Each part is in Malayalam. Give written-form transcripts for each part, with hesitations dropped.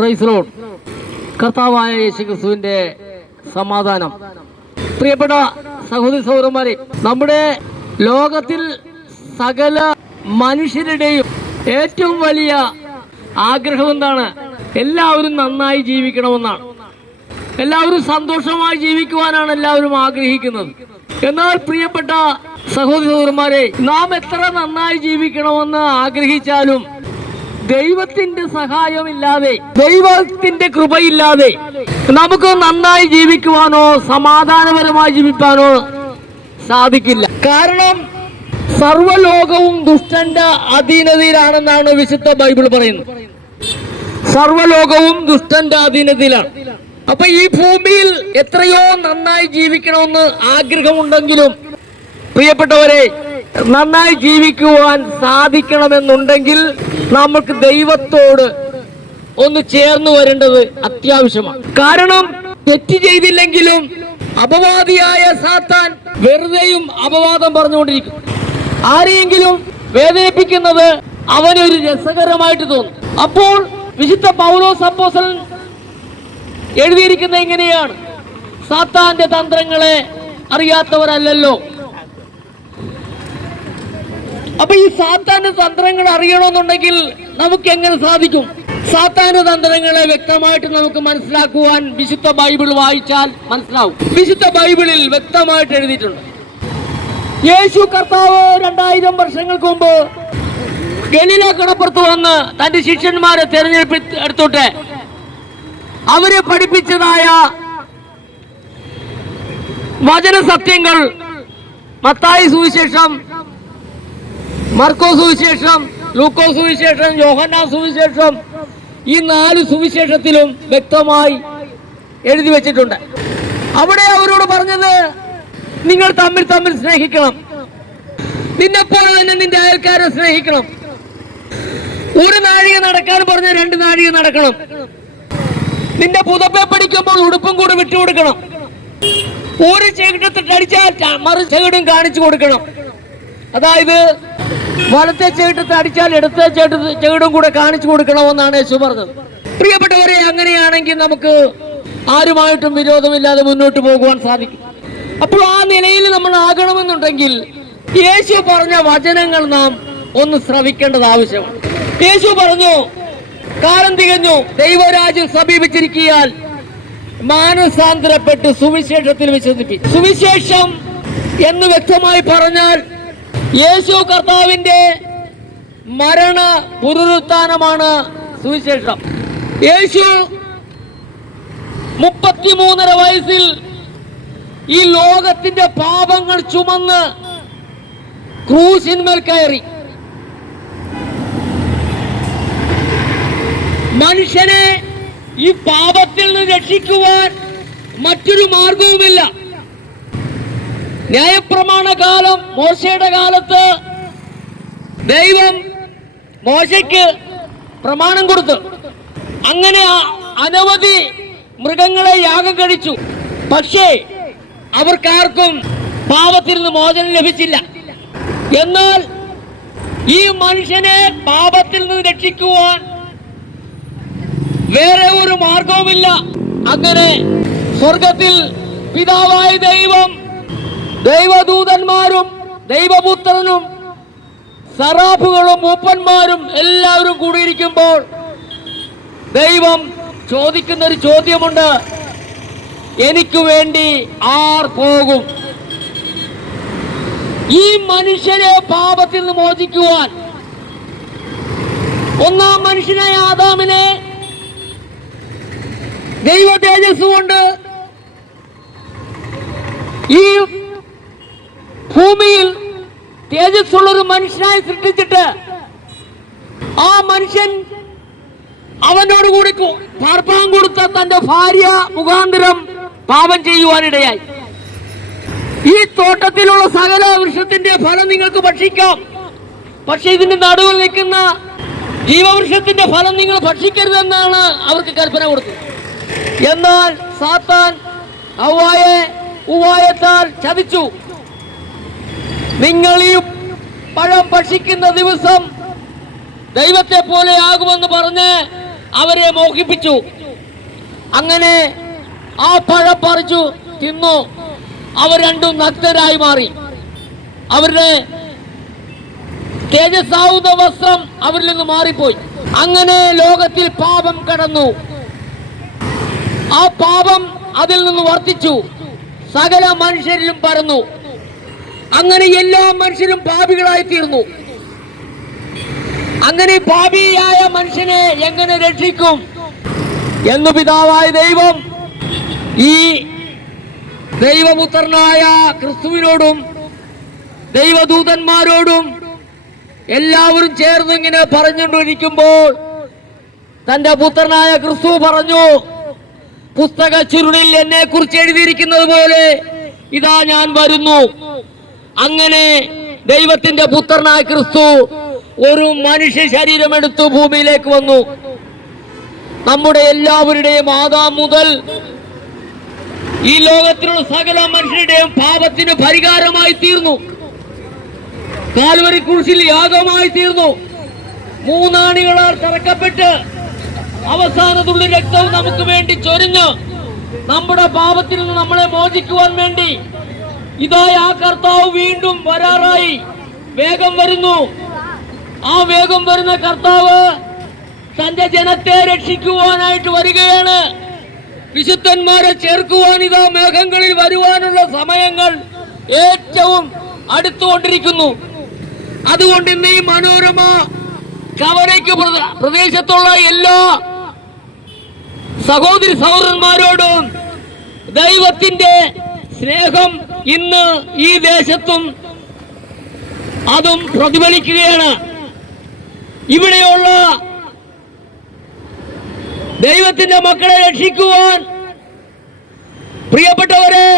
Praise Lord. കർത്താവായ യേശുക്രിസ്തുവിന്റെ സമാധാനം. പ്രിയപ്പെട്ട സഹോദരി സഹോദരന്മാരെ, നമ്മുടെ ലോകത്തിൽ സകല മനുഷ്യരുടെയും ഏറ്റവും വലിയ ആഗ്രഹം എന്താണ്? എല്ലാവരും നന്നായി ജീവിക്കണമെന്നാണ്. എല്ലാവരും സന്തോഷമായി ജീവിക്കുവാനാണ് എല്ലാവരും ആഗ്രഹിക്കുന്നത്. എന്നാൽ പ്രിയപ്പെട്ട സഹോദരി സഹോദരന്മാരെ, നാം എത്ര നന്നായി ജീവിക്കണമെന്ന് ആഗ്രഹിച്ചാലും ദൈവത്തിന്റെ സഹായമില്ലാതെ, ദൈവത്തിന്റെ കൃപയില്ലാതെ നമുക്ക് നന്നായി ജീവിക്കുവാനോ സമാധാനപരമായി ജീവിക്കാനോ സാധിക്കില്ല. കാരണം സർവ്വലോകവും ദുഷ്ടന്റെ അധീനതയിലാണെന്നാണ് വിശുദ്ധ ബൈബിൾ പറയുന്നത്. സർവ്വലോകവും ദുഷ്ടന്റെ അധീനതയിലാണ്. അപ്പൊ ഈ ഭൂമിയിൽ എത്രയോ നന്നായി ജീവിക്കണമെന്ന് ആഗ്രഹമുണ്ടെങ്കിലും പ്രിയപ്പെട്ടവരെ, നന്നായി ജീവിക്കുവാൻ സാധിക്കണമെന്നുണ്ടെങ്കിൽ നമുക്ക് ദൈവത്തോട് ഒന്ന് ചേർന്ന് വരേണ്ടത് അത്യാവശ്യമാണ്. കാരണം തെറ്റ് ചെയ്തില്ലെങ്കിലും അപവാദിയായ സാത്താൻ വെറുതെയും അപവാദം പറഞ്ഞുകൊണ്ടിരിക്കും. ആരെയെങ്കിലും വേദനിപ്പിക്കുന്നത് അവനൊരു രസകരമായിട്ട് തോന്നും. അപ്പോൾ വിശുദ്ധ പൗലോസ് അപ്പോസ്തലൻ എഴുതിയിരിക്കുന്നത് എങ്ങനെയാണ്? സാത്താന്റെ തന്ത്രങ്ങളെ അറിയാത്തവരല്ലല്ലോ. അപ്പൊ ഈ സാത്താന്റെ തന്ത്രങ്ങൾ അറിയണമെന്നുണ്ടെങ്കിൽ നമുക്ക് എങ്ങനെ സാധിക്കും? സാത്താന്റെ തന്ത്രങ്ങളെ വ്യക്തമായിട്ട് നമുക്ക് മനസ്സിലാക്കുവാൻ വിശുദ്ധ ബൈബിൾ വായിച്ചാൽ മനസ്സിലാവും. വിശുദ്ധ ബൈബിളിൽ വ്യക്തമായിട്ട് എഴുതിയിട്ടുണ്ട്. യേശു കർത്താവ് 2000 വർഷങ്ങൾക്ക് മുമ്പ് ഗലീല കടപ്പുറത്ത് വന്ന് തന്റെ ശിഷ്യന്മാരെ തെരഞ്ഞെടുത്തോട്ടെ അവരെ പഠിപ്പിച്ചതായ വചന സത്യങ്ങൾ മത്തായി സുവിശേഷം, മർക്കോസ് സുവിശേഷം, ലൂക്കോസ് സുവിശേഷം, യോഹന്നാൻ സുവിശേഷം, ഈ 4 സുവിശേഷത്തിലും വ്യക്തമായി എഴുതി വെച്ചിട്ടുണ്ട്. അവിടെ അവരോട് പറഞ്ഞത്, നിങ്ങൾ തമ്മിൽ തമ്മിൽ സ്നേഹിക്കണം, നിന്നെപ്പോലെ തന്നെ നിന്റെ അയൽക്കാരെ സ്നേഹിക്കണം, 1 നാഴിക നടക്കാൻ പറഞ്ഞ 2 നാഴിക നടക്കണം, നിന്റെ പുതപ്പെ പിടിക്കുമ്പോൾ ഉടുപ്പും കൂടെ വിട്ടുകൊടുക്കണം, ഒരു ചെകിട്ടത്തിട്ട് അടിച്ചാൽ മറു ചെകിടും കാണിച്ചു കൊടുക്കണം. അതായത് വലത്തെ ചെകിട്ടത്തെ അടിച്ചാൽ ഇടത്തെ ചെകിടും കൂടെ കാണിച്ചു കൊടുക്കണമെന്നാണ് യേശു പറഞ്ഞത്. പ്രിയപ്പെട്ടവരെ, അങ്ങനെയാണെങ്കിൽ നമുക്ക് ആരുമായിട്ടും വിരോധമില്ലാതെ മുന്നോട്ട് പോകുവാൻ സാധിക്കും. അപ്പോൾ ആ നിലയിൽ നമ്മൾ ആകണമെന്നുണ്ടെങ്കിൽ യേശു പറഞ്ഞ വചനങ്ങൾ നാം ഒന്ന് ശ്രവിക്കേണ്ടത് ആവശ്യമാണ്. യേശു പറഞ്ഞു, കാലം തികഞ്ഞു, ദൈവരാജ്യം സമീപിച്ചിരിക്കാൻ മാനസാന്തരപ്പെട്ട് സുവിശേഷത്തിൽ വിശ്വസിപ്പിച്ചു. സുവിശേഷം എന്ന് വ്യക്തമായി പറഞ്ഞാൽ യേശു കർത്താവിന്റെ മരണ പുനരുത്ഥാനമാണ് സുവിശേഷം. യേശു 33.5 വയസ്സിൽ ഈ ലോകത്തിന്റെ പാപങ്ങൾ ചുമന്ന് ക്രൂശിന്മേൽ കയറി. മനുഷ്യനെ ഈ പാപത്തിൽ നിന്ന് രക്ഷിക്കുവാൻ മറ്റൊരു മാർഗവുമില്ല. ന്യായപ്രമാണ കാലം, മോശയുടെ കാലത്ത് ദൈവം മോശയ്ക്ക് പ്രമാണം കൊടുത്തു. അങ്ങനെ അനവധി മൃഗങ്ങളെ യാഗം കഴിച്ചു. പക്ഷേ അവർക്കാർക്കും പാപത്തിൽ നിന്ന് മോചനം ലഭിച്ചില്ല. എന്നാൽ ഈ മനുഷ്യനെ പാപത്തിൽ നിന്ന് രക്ഷിക്കുവാൻ വേറെ ഒരു മാർഗവുമില്ല. അങ്ങനെ സ്വർഗത്തിൽ പിതാവായ ദൈവം, ദൈവദൂതന്മാരും ദൈവപുത്രനും സറാഫുകളും മൂപ്പന്മാരും എല്ലാവരും കൂടിയിരിക്കുമ്പോൾ ദൈവം ചോദിക്കുന്ന ഒരു ചോദ്യമുണ്ട്, എനിക്ക് വേണ്ടി ആർ പോകും? ഈ മനുഷ്യരെ പാപത്തിൽ നിന്ന് മോചിക്കുവാൻ ഒന്നാം മനുഷ്യനായ ആദാമിനെ ദൈവ തേജസ് കൊണ്ട് ഈ ഭൂമിയിൽ തേജസ്സുള്ളൊരു മനുഷ്യനായി സൃഷ്ടിച്ചിട്ട് ആ മനുഷ്യൻ അവനോടുകൂടി പാർപ്പാൻ കൊടുത്ത തന്റെ ഭാര്യ മുഖാന്തരം പാപം ചെയ്യുവാനിടയായി. ഈ തോട്ടത്തിലുള്ള സകല വൃക്ഷത്തിന്റെ ഫലം നിങ്ങൾക്ക് ഭക്ഷിക്കാം, പക്ഷെ ഇതിന്റെ നടുവിൽ നിൽക്കുന്ന ജീവവൃക്ഷത്തിന്റെ ഫലം നിങ്ങൾ ഭക്ഷിക്കരുതെന്നാണ് അവർക്ക് കൽപ്പന കൊടുത്തത്. എന്നാൽ സാത്താൻ ഹവ്വായെ ഉപായത്താൽ ചതിച്ചു. നിങ്ങൾ ഈ പഴം ഭക്ഷിക്കുന്ന ദിവസം ദൈവത്തെ പോലെ ആകുമെന്ന് പറഞ്ഞ് അവരെ മോഹിപ്പിച്ചു. അങ്ങനെ ആ പഴം പറിച്ചു തിന്നു. അവർ രണ്ടും നഗ്നരായി മാറി. അവരുടെ തേജസ്സാവുന്ന വസ്ത്രം അവരിൽ നിന്ന് മാറിപ്പോയി. അങ്ങനെ ലോകത്തിൽ പാപം കടന്നു. ആ പാപം അതിൽ നിന്ന് വർദ്ധിച്ചു, സകല മനുഷ്യരിലും പരന്നു. അങ്ങനെ എല്ലാ മനുഷ്യരും പാപികളായി തീർന്നു. അങ്ങനെ പാപിയായ മനുഷ്യനെ എങ്ങനെ രക്ഷിക്കും എന്ന് പിതാവായ ദൈവം ഈ ദൈവപുത്രനായ ക്രിസ്തുവിനോടും ദൈവദൂതന്മാരോടും എല്ലാവരും ചേർന്ന് ഇങ്ങനെ പറഞ്ഞുകൊണ്ടിരിക്കുമ്പോൾ തന്റെ പുത്രനായ ക്രിസ്തു പറഞ്ഞു, പുസ്തക ചുരുളിൽ എന്നെ കുറിച്ച് എഴുതിയിരിക്കുന്നത് പോലെ ഇതാ ഞാൻ വരുന്നു. അങ്ങനെ ദൈവത്തിന്റെ പുത്രനായ ക്രിസ്തു ഒരു മനുഷ്യ ശരീരമെടുത്തു ഭൂമിയിലേക്ക് വന്നു. നമ്മുടെ എല്ലാവരുടെയും ആദാം മുതൽ ഈ ലോകത്തിലുള്ള സകല മനുഷ്യരുടെയും പാപത്തിന് പരിഹാരമായി തീർന്നു. കാൽവരി ക്രൂശിൽ യാഗമായി തീർന്നു. മൂന്നാണികളാൽ തറക്കപ്പെട്ട് അവസാന തുള്ളി രക്തവും നമുക്ക് വേണ്ടി ചൊരിഞ്ഞ് നമ്മുടെ പാപത്തിൽ നിന്ന് നമ്മളെ മോചിക്കുവാൻ വേണ്ടി ഇതാ ആ കർത്താവ് വീണ്ടും വരാറായി, വേഗം വരുന്നു. ആ വേഗം വരുന്ന കർത്താവ് തന്റെ ജനത്തെ രക്ഷിക്കുവാനായിട്ട് വരികയാണ്. വിശുദ്ധന്മാരെ ചേർക്കുവാൻ ഇതാ മേഘങ്ങളിൽ വരുവാനുള്ള സമയങ്ങൾ ഏറ്റവും അടുത്തുകൊണ്ടിരിക്കുന്നു. അതുകൊണ്ട് ഇന്ന് ഈ മനോരമ കവരയ്ക്ക് പ്രദേശത്തുള്ള എല്ലാ സഹോദരി സഹോദരന്മാരോടും ദൈവത്തിന്റെ സ്നേഹം ഇന്ന് ഈ ദേശത്തും അതും പ്രതിഫലിക്കുകയാണ്. ഇവിടെയുള്ള ദൈവത്തിന്റെ മക്കളെ രക്ഷിക്കുവാൻ പ്രിയപ്പെട്ടവരെ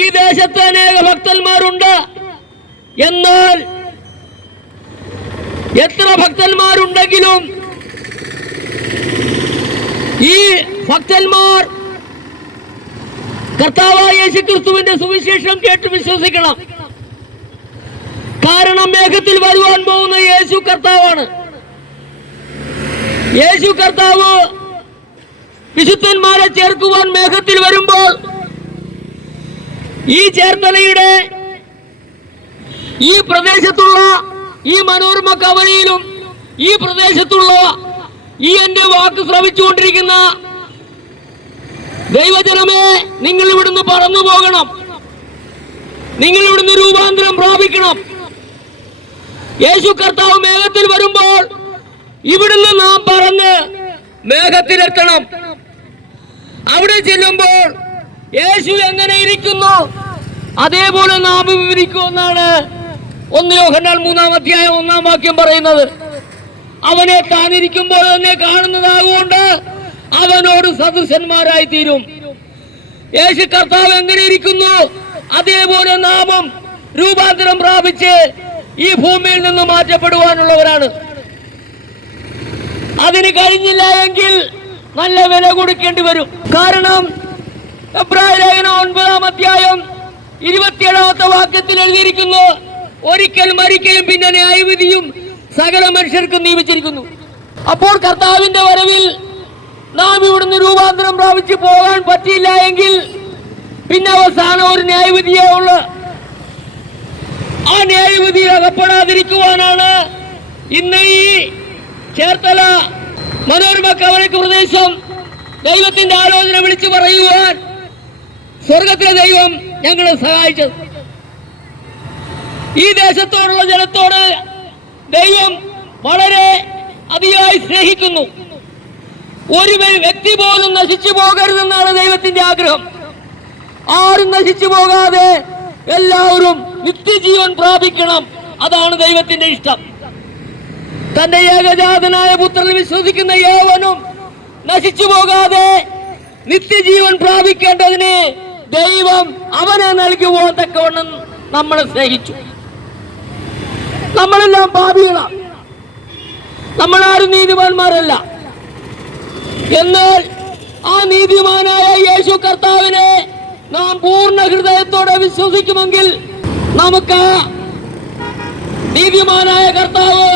ഈ ദേശത്ത് അനേക ഭക്തന്മാരുണ്ട്. എന്നാൽ എത്ര ഭക്തന്മാരുണ്ടെങ്കിലും ഈ ഭക്തന്മാർ കർത്താവായ യേശുക്രിസ്തുവിന്റെ സുവിശേഷം കേട്ട് വിശ്വസിക്കണം. കാരണം മേഘത്തിൽ വരുവാൻ പോകുന്ന യേശു കർത്താവാണ്. യേശു കർത്താവ് വിശുദ്ധന്മാരെ ചേർക്കുവാൻ മേഘത്തിൽ വരുമ്പോൾ ഈ ചേർത്തലയുടെ ഈ പ്രദേശത്തുള്ള ഈ മനോരമ കവലയിലും ഈ പ്രദേശത്തുള്ള ഈ എന്റെ വാക്ക് ശ്രവിച്ചുകൊണ്ടിരിക്കുന്ന ദൈവജനമേ, നിങ്ങൾ ഇവിടുന്ന് പറന്നു പോകണം. നിങ്ങൾ ഇവിടുന്ന് രൂപാന്തരം പ്രാപിക്കണം. യേശു കർത്താവ് മേഘത്തിൽ വരുമ്പോൾ ഇവിടുന്ന് നാം പറന്ന് മേഘത്തിലെത്തണം. അവിടെ ചെല്ലുമ്പോൾ യേശു എങ്ങനെ ഇരിക്കുന്നു അതേപോലെ നാം വിവരിക്കുമെന്നാണ് 1 യോഹന്നാൻ 3-ാം അധ്യായം 1-ാം വാക്യം പറയുന്നത്. അവനെ താനിരിക്കുമ്പോൾ തന്നെ കാണുന്നതാകൊണ്ട് അവനോട് സദൃശന്മാരായി തീരും. യേശു കർത്താവ് എങ്ങനെ ഇരിക്കുന്നു അതേപോലെ നാമും രൂപാന്തരം പ്രാപിച്ച് ഈ ഭൂമിയിൽ നിന്ന് മാറ്റപ്പെടുവാനുള്ളവരാണ്. അതിന് കഴിഞ്ഞില്ല എങ്കിൽ നല്ല വില കൊടുക്കേണ്ടി വരും. കാരണം എബ്രായർ ലേഖനം 9-ാം അധ്യായം 27-ാമത്തെ വാക്യത്തിൽ എഴുതിയിരിക്കുന്നു, ഒരിക്കൽ മരിക്കലും പിന്നെ ന്യായവിധിയും സകല മനുഷ്യർക്കും നിയമിച്ചിരിക്കുന്നു. അപ്പോൾ കർത്താവിന്റെ വരവിൽ നാം ഇവിടുന്ന് രൂപാന്തരം പ്രാപിച്ച് പോകാൻ പറ്റിയില്ല എങ്കിൽ പിന്നെ അവസാനം ഒരു ന്യായവിധിയേ ഉള്ളു. ആ ന്യായവിധിയിൽ അകപ്പെടാതിരിക്കുവാനാണ് ഇന്ന് ഈ ചേർത്തല മനോരമ കവലയ്ക്ക് പ്രദേശം ദൈവത്തിന്റെ ആലോചന വിളിച്ചു പറയുവാൻ സ്വർഗത്തിലെ ദൈവം ഞങ്ങളെ സഹായിച്ചത്. ഈ ദേശത്തോടുള്ള ജനത്തോട് ദൈവം വളരെ അതിയായി സ്നേഹിക്കുന്നു. ഒരു വ്യക്തി പോലും നശിച്ചു പോകരുതെന്നാണ് ദൈവത്തിന്റെ ആഗ്രഹം. ആരും നശിച്ചു പോകാതെ എല്ലാവരും നിത്യജീവൻ പ്രാപിക്കണം. അതാണ് ദൈവത്തിന്റെ ഇഷ്ടം. തന്റെ ഏകജാതനായ പുത്രനിൽ വിശ്വസിക്കുന്ന ഏവനും നശിച്ചു പോകാതെ നിത്യജീവൻ പ്രാപിക്കേണ്ടതിന് ദൈവം അവനെ നൽകുവാൻ തക്കവണ്ണം നമ്മളെ സ്നേഹിച്ചു. നമ്മളെല്ലാം പാപികളാണ്. നമ്മളാരും നീതിമാന്മാരല്ല. എന്നാൽ ആ നീതിമാനായ യേശു കർത്താവിനെ നാം പൂർണ്ണ ഹൃദയത്തോടെ വിശ്വസിക്കുമെങ്കിൽ നമുക്ക് നീതിമാനായ കർത്താവ്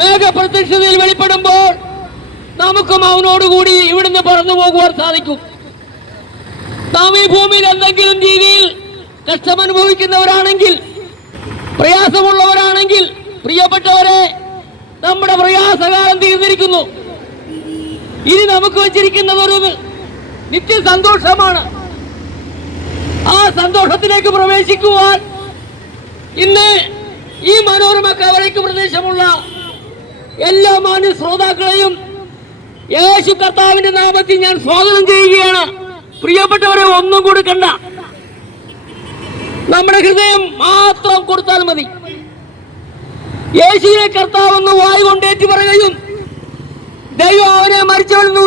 മേഘപ്രത്യക്ഷതയിൽ വെളിപ്പെടുമ്പോൾ നമുക്കും അവനോടുകൂടി ഇവിടുന്ന് പറന്നു പോകുവാൻ സാധിക്കും. നാം ഈ ഭൂമിയിൽ എന്തെങ്കിലും രീതിയിൽ കഷ്ടമനുഭവിക്കുന്നവരാണെങ്കിൽ, പ്രയാസമുള്ളവരാണെങ്കിൽ, പ്രിയപ്പെട്ടവരെ, നമ്മുടെ പ്രയാസകാലം തീർന്നിരിക്കുന്നു. ഇനി നമുക്ക് വെച്ചിരിക്കുന്നത് ഒരു നിത്യ സന്തോഷമാണ്. ആ സന്തോഷത്തിലേക്ക് പ്രവേശിക്കുവാൻ ഇന്ന് ഈ മനോരമ കവരയ്ക്ക് പ്രദേശമുള്ള എല്ലാ മാന്യ ശ്രോതാക്കളെയും യേശു കർത്താവിന്റെ നാമത്തിൽ ഞാൻ സ്വാഗതം ചെയ്യുകയാണ്. പ്രിയപ്പെട്ടവരെ, ഒന്നും കൊടുക്കണ്ട, നമ്മുടെ ഹൃദയം മാത്രം കൊടുത്താൽ മതി. യേശുവിനെ കർത്താവെന്ന് വായ് കൊണ്ട് ഏറ്റു പറയുകയും ദൈവം അവനെ മരിച്ചവരിൽ നിന്ന്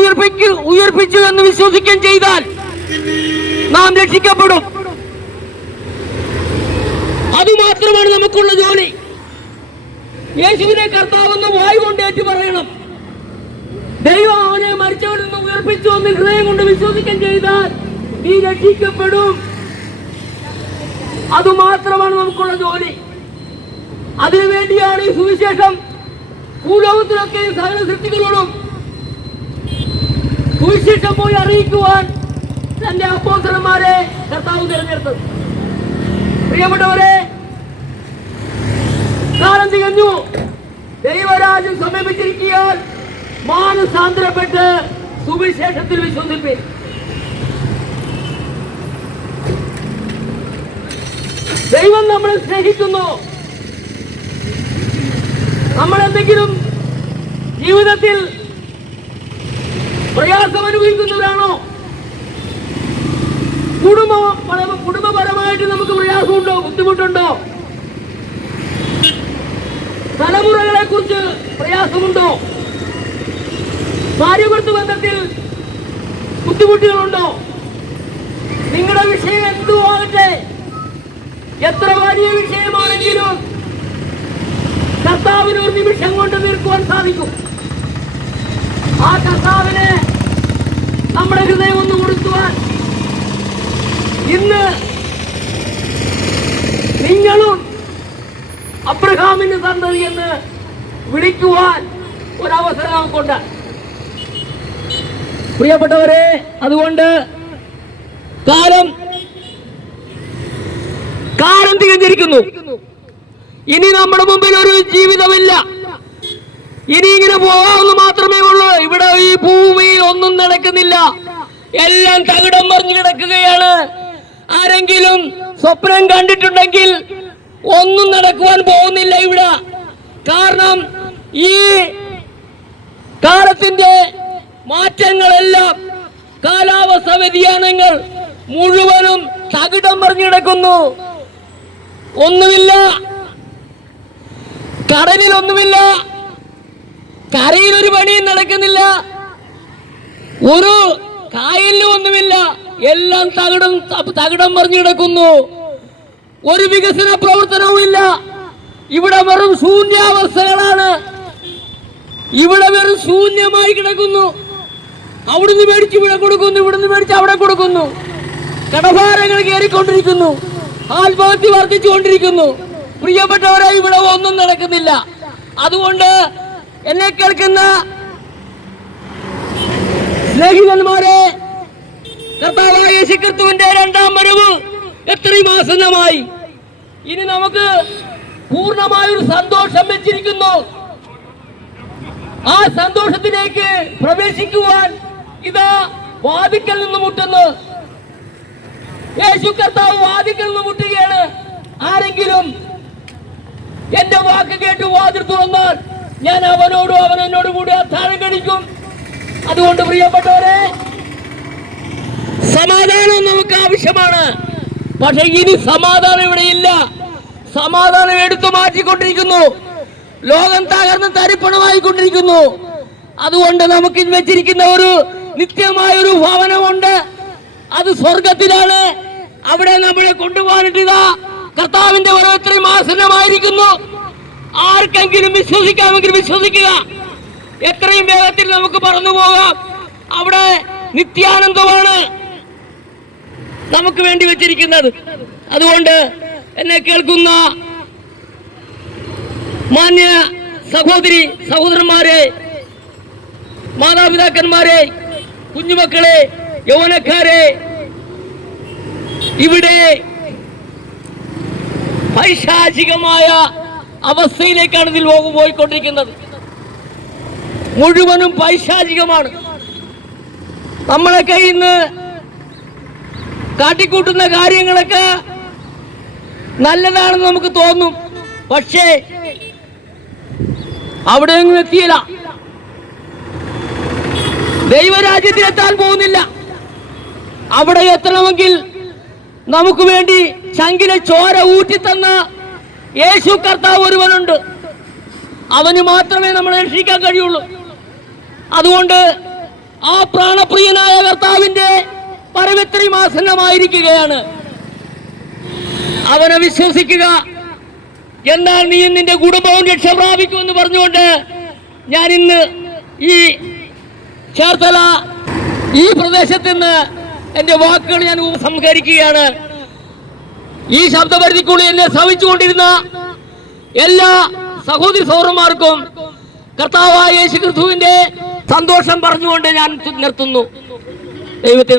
ഉയർപ്പിച്ചു എന്ന് വിശ്വസിക്കുകയും ചെയ്താൽ നാം രക്ഷിക്കപ്പെടും. അതുമാത്രമാണ് നമുക്കുള്ള ജോലി. യേശുവിനെ കർത്താവെന്ന് വായ് കൊണ്ട് ഏറ്റു പറയണം. ദൈവം അവനെ മരിച്ചവരിൽ നിന്ന് ഉയർപ്പിച്ചു എന്ന് ഹൃദയം കൊണ്ട് വിശ്വസിക്കുകയും ചെയ്താൽ നീ രക്ഷിക്കപ്പെടും. അതുമാത്രമാണ് നമുക്കുള്ള ജോലി. അതിനുവേണ്ടിയാണ് ഈ സുവിശേഷം ഭൂലോകത്തിലൊക്കെ സകല സൃഷ്ടികളോടും സുവിശേഷം പോയി അറിയിക്കുവാൻ തന്റെ അപ്പോസ്തലന്മാരെ കർത്താവ് തിരഞ്ഞെടുത്തത്. പ്രിയപ്പെട്ടവരെ, കാലം തികഞ്ഞു, ദൈവരാജ്യം സമീപിച്ചിരിക്കാൻ മാനസാന്തരപ്പെട്ട് സുവിശേഷത്തിൽ വിശ്വസിപ്പിൻ. ദൈവം നമ്മളെ സ്നേഹിക്കുന്നു. നമ്മൾ എന്തെങ്കിലും ജീവിതത്തിൽ പ്രയാസം അനുഭവിക്കുന്നവരാണോ? കുടുംബപരമായിട്ട് നമുക്ക് പ്രയാസമുണ്ടോ, ബുദ്ധിമുട്ടുണ്ടോ? തലമുറകളെ കുറിച്ച് പ്രയാസമുണ്ടോ? ഭാര്യ-ഭർത്തൃ ബന്ധത്തിൽ ബുദ്ധിമുട്ടുകളുണ്ടോ? നിങ്ങളുടെ വിഷയം എന്തുമാകട്ടെ, എത്ര വലിയ വിഷയമാണെങ്കിലും കർത്താവിന് ഒരു നിമിഷം കൊണ്ട് തീർക്കുവാൻ സാധിക്കും. ആ കർത്താവിനെ നമ്മുടെ ഹൃദയം ഒന്ന് കൊടുക്കുവാൻ ഇന്ന് നിങ്ങളും അബ്രഹാമിന്റെ സന്തതി എന്ന് വിളിക്കുവാൻ ഒരവസരം നമുക്കുണ്ട്. പ്രിയപ്പെട്ടവരെ, അതുകൊണ്ട് കാലം തികഞ്ഞിരിക്കുന്നു. ഇനി നമ്മുടെ മുമ്പിൽ ഒരു ജീവിതമില്ല. ഇനി ഇങ്ങനെ പോകാമെന്ന് മാത്രമേ ഉള്ളൂ. ഇവിടെ ഈ ഭൂമിയിൽ ഒന്നും നടക്കുന്നില്ല, എല്ലാം തകിടം മറിഞ്ഞു കിടക്കുകയാണ്. ആരെങ്കിലും സ്വപ്നം കണ്ടിട്ടുണ്ടെങ്കിൽ ഒന്നും നടക്കുവാൻ പോകുന്നില്ല ഇവിടെ. കാരണം ഈ കാലത്തിന്റെ മാറ്റങ്ങളെല്ലാം, കാലാവസ്ഥ വ്യതിയാനങ്ങൾ മുഴുവനും തകിടം മറിഞ്ഞു കിടക്കുന്നു. ഒന്നുമില്ല, കടലിൽ ഒന്നുമില്ല, കരയിൽ ഒരു പണിയും നടക്കുന്നില്ല, ഒരു കായലിലും ഒന്നുമില്ല, എല്ലാം തകിടം മറിഞ്ഞു കിടക്കുന്നു. ഒരു വികസന പ്രവർത്തനവും ഇല്ല. ഇവിടെ വെറും ശൂന്യാവസ്ഥകളാണ്. ഇവിടെ വെറും ശൂന്യമായി കിടക്കുന്നു. അവിടുന്ന് മേടിച്ച് ഇവിടെ കൊടുക്കുന്നു, ഇവിടുന്ന് മേടിച്ച് അവിടെ കൊടുക്കുന്നു. കടഭാരങ്ങൾ കയറിക്കൊണ്ടിരിക്കുന്നു, ആത്മഹത്യ വർദ്ധിച്ചുകൊണ്ടിരിക്കുന്നു. പ്രിയപ്പെട്ടവരെ, ഇവിടെ ഒന്നും നടക്കുന്നില്ല. അതുകൊണ്ട് എന്നെ കേൾക്കുന്ന സ്നേഹിതന്മാരെ, കർത്താവായ യേശുക്രിസ്തുവിന്റെ രണ്ടാം വരവ് എത്രയും ആസന്നമായി. ഇനി നമുക്ക് പൂർണ്ണമായൊരു സന്തോഷം വെച്ചിരിക്കുന്നു. ആ സന്തോഷത്തിലേക്ക് പ്രവേശിക്കുവാൻ ഇതാ വാതിക്കൽ നിന്ന് മുട്ടുന്നു. യേശു കർത്താവ് വാതിക്കൽ നിന്ന് മുട്ടുകയാണ്. ആരെങ്കിലും എന്റെ വാക്ക് കേട്ട് വാതിൽ തുറന്നാൽ ഞാൻ അവനോടും അവൻ എന്നോടും കൂടി അത്താഴം കഴിക്കും. അതുകൊണ്ട് പ്രിയപ്പെട്ടവരെ, സമാധാനം നമുക്ക് ആവശ്യമാണ്. പക്ഷെ ഇനി സമാധാനം ഇവിടെ ഇല്ല. സമാധാനം എടുത്തു മാറ്റിക്കൊണ്ടിരിക്കുന്നു. ലോകം തകർന്ന് തരിപ്പണമായിക്കൊണ്ടിരിക്കുന്നു. അതുകൊണ്ട് നമുക്ക് വെച്ചിരിക്കുന്ന ഒരു നിത്യമായ ഒരു ഭവനമുണ്ട്. അത് സ്വർഗത്തിലാണ്. അവിടെ നമ്മളെ കൊണ്ടുപോകാനിട്ടിതാ കർത്താവിന്റെ വരവ് എത്രയും ആസന്നമായിരിക്കുന്നു. ആർക്കെങ്കിലും വിശ്വസിക്കാമെങ്കിൽ വിശ്വസിക്കുക. എത്രയും വേഗത്തിൽ നമുക്ക് പറന്നു പോകാം. അവിടെ നിത്യാനന്ദമാണ് നമുക്ക് വേണ്ടി വെച്ചിരിക്കുന്നത്. അതുകൊണ്ട് എന്നെ കേൾക്കുന്ന മാന്യ സഹോദരി സഹോദരന്മാരെ, മാതാപിതാക്കന്മാരെ, കുഞ്ഞുമക്കളെ, യൗവനക്കാരെ, ഇവിടെ പൈശാചികമായ അവസ്ഥയിലേക്കാണ് ഇതിൽ പോയിക്കൊണ്ടിരിക്കുന്നത്. മുഴുവനും പൈശാചികമാണ്. നമ്മളെ കയ്യിൽ നിന്ന് കാട്ടിക്കൂട്ടുന്ന കാര്യങ്ങളൊക്കെ നല്ലതാണെന്ന് നമുക്ക് തോന്നും. പക്ഷേ അവിടെ ഒന്നും എത്തിയില്ല. ദൈവരാജ്യത്തിലെത്താൻ പോകുന്നില്ല. അവിടെ എത്തണമെങ്കിൽ നമുക്ക് വേണ്ടി ചങ്കിലെ ചോര ഊറ്റിത്തന്ന യേശു കർത്താവ് ഒരുവനുണ്ട്. അവന് മാത്രമേ നമ്മളെ രക്ഷിക്കാൻ കഴിയുള്ളൂ. അതുകൊണ്ട് ആ പ്രാണപ്രിയനായ കർത്താവിന്റെ പരമത്രയും ആസന്നമായിരിക്കുകയാണ്. അവനെ വിശ്വസിക്കുക, എന്നാൽ നീയും നിന്റെ കുടുംബവും രക്ഷ പ്രാപിക്കുമെന്ന് പറഞ്ഞുകൊണ്ട് ഞാൻ ഇന്ന് ഈ ചേർത്തല ഈ പ്രദേശത്ത് നിന്ന് എന്റെ വാക്കുകൾ ഞാൻ സംഹരിക്കുകയാണ്. ഈ ശബ്ദപരിധിക്കുള്ളിൽ എന്നെ ശ്രവിച്ചുകൊണ്ടിരുന്ന എല്ലാ സഹോദരി സഹോദരന്മാർക്കും കർത്താവായ യേശു ക്രിസ്തുവിന്റെ സന്തോഷം പറഞ്ഞുകൊണ്ട് ഞാൻ നിർത്തുന്നു. ദൈവത്തെ